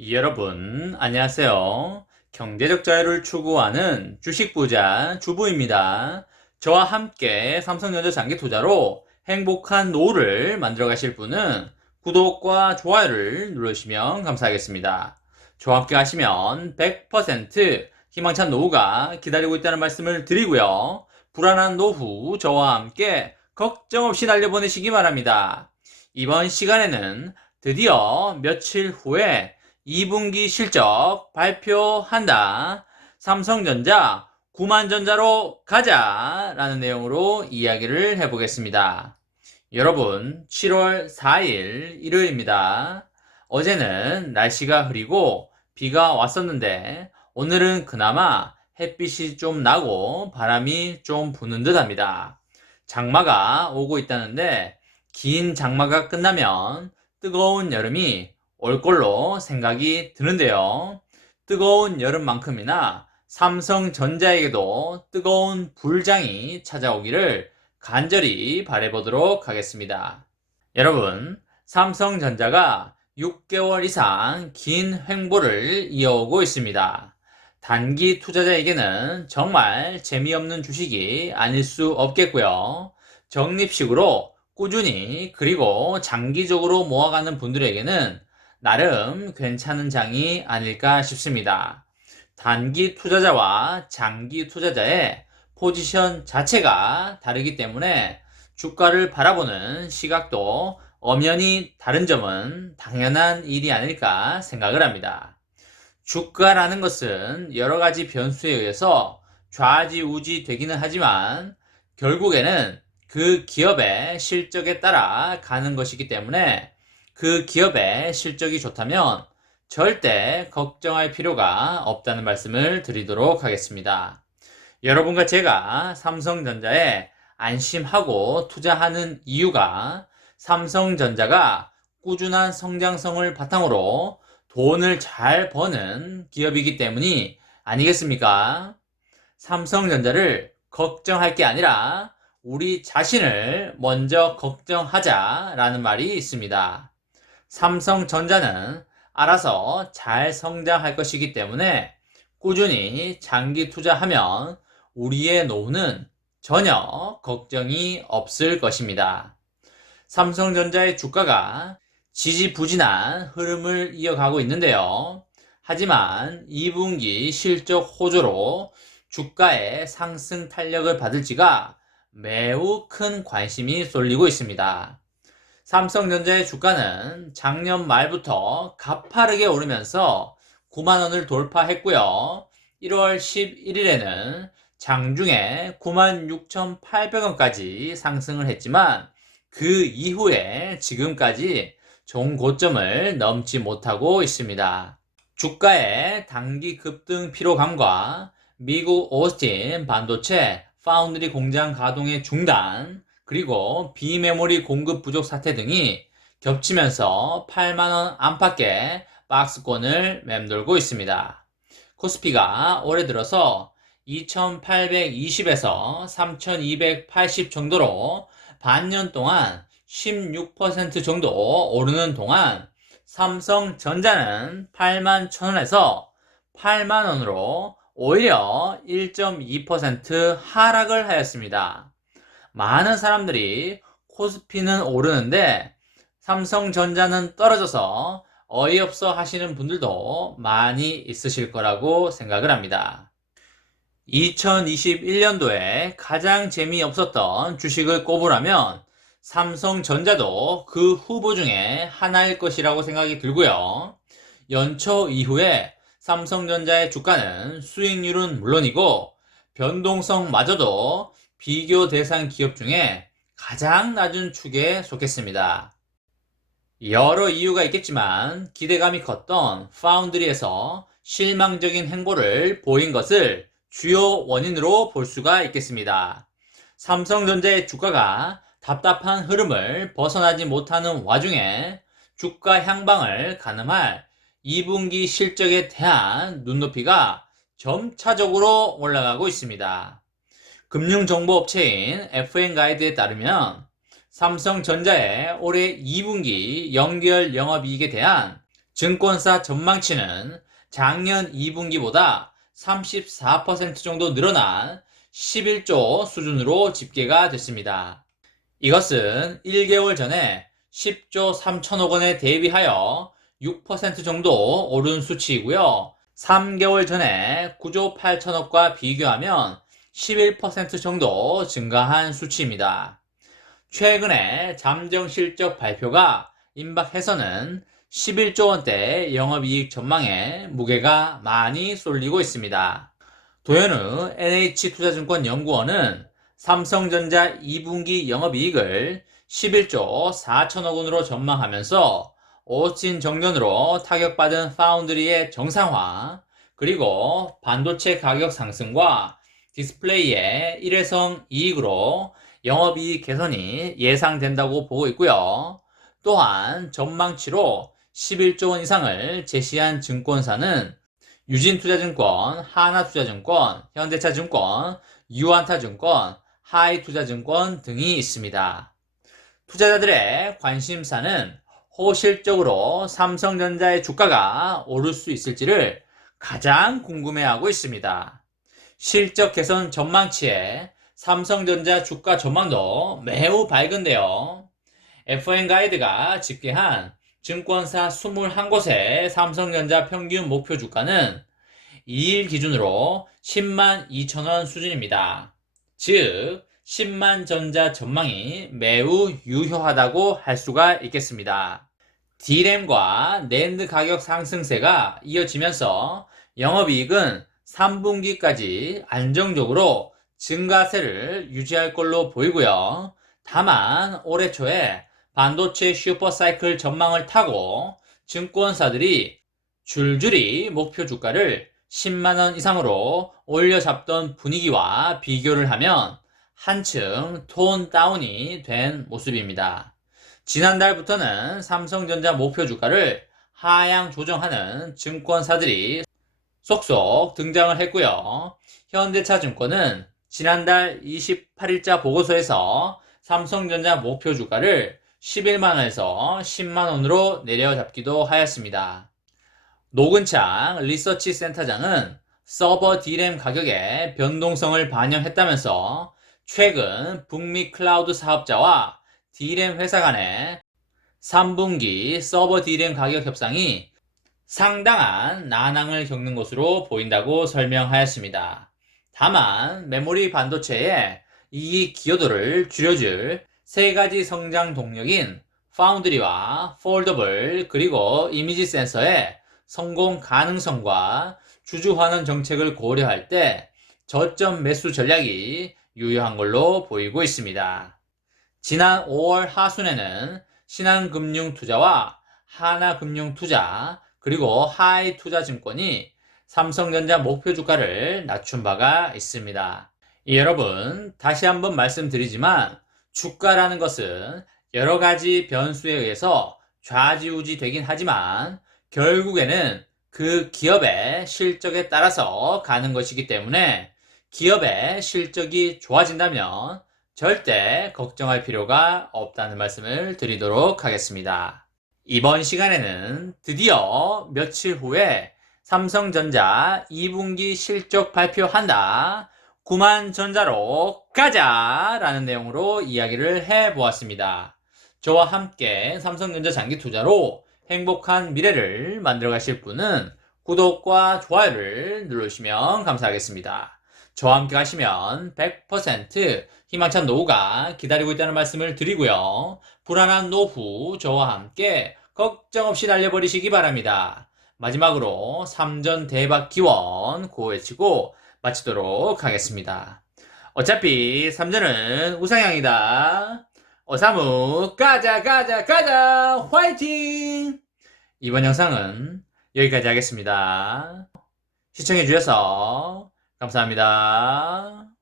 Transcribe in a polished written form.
여러분, 안녕하세요. 경제적 자유를 추구하는 주식부자 주부입니다. 저와 함께 삼성전자 장기 투자로 행복한 노후를 만들어 가실 분은 구독과 좋아요를 누르시면 감사하겠습니다. 저와 함께 하시면 100% 희망찬 노후가 기다리고 있다는 말씀을 드리고요. 불안한 노후 저와 함께 걱정 없이 날려보내시기 바랍니다. 이번 시간에는 드디어 며칠 후에 2분기 실적 발표한다. 삼성전자 9만전자로 가자 라는 내용으로 이야기를 해보겠습니다. 여러분, 7월 4일 일요일입니다. 어제는 날씨가 흐리고 비가 왔었는데 오늘은 그나마 햇빛이 좀 나고 바람이 좀 부는 듯 합니다. 장마가 오고 있다는데 긴 장마가 끝나면 뜨거운 여름이 올 걸로 생각이 드는데요. 뜨거운 여름만큼이나 삼성전자에게도 뜨거운 불장이 찾아오기를 간절히 바라보도록 하겠습니다. 여러분, 삼성전자가 6개월 이상 긴 횡보를 이어오고 있습니다. 단기 투자자에게는 정말 재미없는 주식이 아닐 수 없겠고요. 적립식으로 꾸준히 그리고 장기적으로 모아가는 분들에게는 나름 괜찮은 장이 아닐까 싶습니다. 단기 투자자와 장기 투자자의 포지션 자체가 다르기 때문에 주가를 바라보는 시각도 엄연히 다른 점은 당연한 일이 아닐까 생각을 합니다. 주가라는 것은 여러 가지 변수에 의해서 좌지우지 되기는 하지만 결국에는 그 기업의 실적에 따라 가는 것이기 때문에 그 기업의 실적이 좋다면 절대 걱정할 필요가 없다는 말씀을 드리도록 하겠습니다. 여러분과 제가 삼성전자에 안심하고 투자하는 이유가 삼성전자가 꾸준한 성장성을 바탕으로 돈을 잘 버는 기업이기 때문이 아니겠습니까? 삼성전자를 걱정할 게 아니라 우리 자신을 먼저 걱정하자라는 말이 있습니다. 삼성전자는 알아서 잘 성장할 것이기 때문에 꾸준히 장기 투자하면 우리의 노후는 전혀 걱정이 없을 것입니다. 삼성전자의 주가가 지지부진한 흐름을 이어가고 있는데요. 하지만 2분기 실적 호조로 주가의 상승 탄력을 받을지가 매우 큰 관심이 쏠리고 있습니다. 삼성전자의 주가는 작년 말부터 가파르게 오르면서 9만원을 돌파했고요. 1월 11일에는 장중에 96,800원까지 상승을 했지만 그 이후에 지금까지 종고점을 넘지 못하고 있습니다. 주가의 단기 급등 피로감과 미국 오스틴 반도체 파운드리 공장 가동의 중단, 그리고 비메모리 공급 부족 사태 등이 겹치면서 8만원 안팎의 박스권을 맴돌고 있습니다. 코스피가 올해 들어서 2820에서 3280 정도로 반년 동안 16% 정도 오르는 동안 삼성전자는 8만 1000원에서 8만원으로 오히려 1.2% 하락을 하였습니다. 많은 사람들이 코스피는 오르는데 삼성전자는 떨어져서 어이없어 하시는 분들도 많이 있으실 거라고 생각을 합니다. 2021년도에 가장 재미없었던 주식을 꼽으라면 삼성전자도 그 후보 중에 하나일 것이라고 생각이 들고요. 연초 이후에 삼성전자의 주가는 수익률은 물론이고 변동성마저도 비교 대상 기업 중에 가장 낮은 축에 속했습니다. 여러 이유가 있겠지만 기대감이 컸던 파운드리에서 실망적인 행보를 보인 것을 주요 원인으로 볼 수가 있겠습니다. 삼성전자의 주가가 답답한 흐름을 벗어나지 못하는 와중에 주가 향방을 가늠할 2분기 실적에 대한 눈높이가 점차적으로 올라가고 있습니다. 금융정보업체인 FN가이드에 따르면 삼성전자의 올해 2분기 연결 영업이익에 대한 증권사 전망치는 작년 2분기보다 34% 정도 늘어난 11조 수준으로 집계가 됐습니다. 이것은 1개월 전에 10조 3천억 원에 대비하여 6% 정도 오른 수치이고요. 3개월 전에 9조 8천억과 비교하면 11% 정도 증가한 수치입니다. 최근에 잠정 실적 발표가 임박해서는 11조 원대 영업이익 전망에 무게가 많이 쏠리고 있습니다. 도현우 NH투자증권 연구원은 삼성전자 2분기 영업이익을 11조 4천억 원으로 전망하면서 오스틴 정전으로 타격받은 파운드리의 정상화, 그리고 반도체 가격 상승과 디스플레이의 일회성 이익으로 영업이익 개선이 예상된다고 보고 있고요. 또한 전망치로 11조 원 이상을 제시한 증권사는 유진투자증권, 하나투자증권, 현대차증권, 유안타증권, 하이투자증권 등이 있습니다. 투자자들의 관심사는 호실적으로 삼성전자의 주가가 오를 수 있을지를 가장 궁금해하고 있습니다. 실적 개선 전망치에 삼성전자 주가 전망도 매우 밝은데요. FN가이드가 집계한 증권사 21곳의 삼성전자 평균 목표 주가는 2일 기준으로 10만 2천 원 수준입니다. 즉 10만 전자 전망이 매우 유효하다고 할 수가 있겠습니다. D램과 낸드 가격 상승세가 이어지면서 영업이익은 3분기까지 안정적으로 증가세를 유지할 걸로 보이고요. 다만 올해 초에 반도체 슈퍼사이클 전망을 타고 증권사들이 줄줄이 목표 주가를 10만원 이상으로 올려잡던 분위기와 비교를 하면 한층 톤 다운이 된 모습입니다. 지난달부터는 삼성전자 목표 주가를 하향 조정하는 증권사들이 속속 등장을 했고요. 현대차증권은 지난달 28일자 보고서에서 삼성전자 목표 주가를 11만원에서 10만원으로 내려잡기도 하였습니다. 노근창 리서치 센터장은 서버 D램 가격의 변동성을 반영했다면서 최근 북미 클라우드 사업자와 D램 회사 간의 3분기 서버 D램 가격 협상이 상당한 난항을 겪는 것으로 보인다고 설명하였습니다. 다만 메모리 반도체의 이익 기여도를 줄여줄 세 가지 성장 동력인 파운드리와 폴더블 그리고 이미지 센서의 성공 가능성과 주주 환원 정책을 고려할 때 저점 매수 전략이 유효한 걸로 보이고 있습니다. 지난 5월 하순에는 신한금융투자와 하나금융투자 그리고 하이투자증권이 삼성전자 목표 주가를 낮춘 바가 있습니다. 여러분, 다시 한번 말씀드리지만 주가라는 것은 여러 가지 변수에 의해서 좌지우지 되긴 하지만 결국에는 그 기업의 실적에 따라서 가는 것이기 때문에 기업의 실적이 좋아진다면 절대 걱정할 필요가 없다는 말씀을 드리도록 하겠습니다. 이번 시간에는 드디어 며칠 후에 삼성전자 2분기 실적 발표한다. 9만 전자로 가자! 라는 내용으로 이야기를 해보았습니다. 저와 함께 삼성전자 장기 투자로 행복한 미래를 만들어 가실 분은 구독과 좋아요를 누르시면 감사하겠습니다. 저와 함께 하시면 100% 희망찬 노후가 기다리고 있다는 말씀을 드리고요. 불안한 노후 저와 함께 걱정 없이 날려버리시기 바랍니다. 마지막으로 3전 대박 기원 구호외치고 마치도록 하겠습니다. 어차피 3전은 우상향이다. 어사무 가자 가자 가자 화이팅! 이번 영상은 여기까지 하겠습니다. 시청해주셔서 감사합니다.